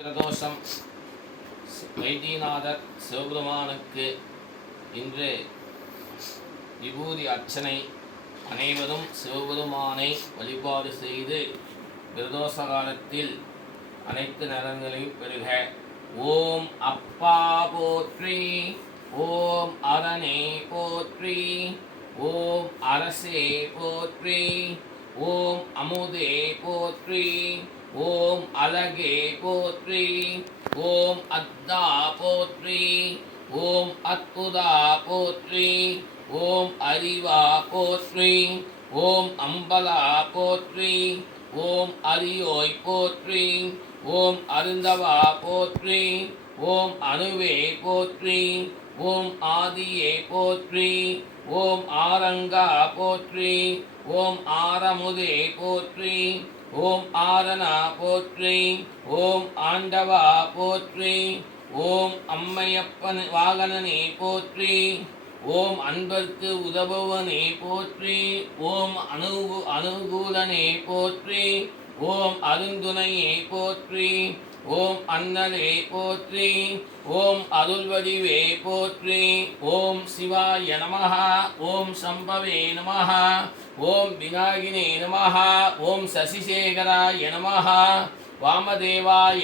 பிரதோஷம் வைத்தியநாதர் சிவபெருமானுக்கு இன்று விபூதி அர்ச்சனை. அனைவரும் சிவபெருமானை வழிபாடு செய்து பிரதோஷ காலத்தில் அனைத்து நலன்களையும் பெறுக. ஓம் அப்பா போற்றி, ஓம் அரணே போற்றி, ஓம் அரசே போற்றி, ஓம் அமுதே போற்றி, ஓம் அழகே போற்றி, ஓம் அத்தா போற்றி, ஓம் அற்புதா போற்றி, ஓம் அறிவா போற்றி, ஓம் அம்பலா போற்றி, ஓம் அரியோய் போற்றி, ஓம் அருந்தவா போற்றி, ஓம் அணுவே போற்றி, ஓம் ஆதியே போற்றி, ஓம் ஆரங்கா போற்றி, ஓம் ஆரமுதே போற்றி, ஓம் ஆரணா போற்றி, ஓம் ஆண்டவா போற்றி, ஓம் அம்மையப்பன் வாகனனே போற்றி, ஓம் அன்பர்க்கு உதவுவனே போற்றி, ஓம் அனுகூலனே போற்றி, ஓம் அருந்துணையே போற்றி, ஓம் அண்ணலே போற்றி, ஓம் அருள்வடிவே போற்றி, ஓம் சிவாய நமஹ, ஓம் சம்பவே நமஹ, ஓம் விநாயகினே நமஹ, ஓம் சசிசேகராய நமஹ, வாமதேவாய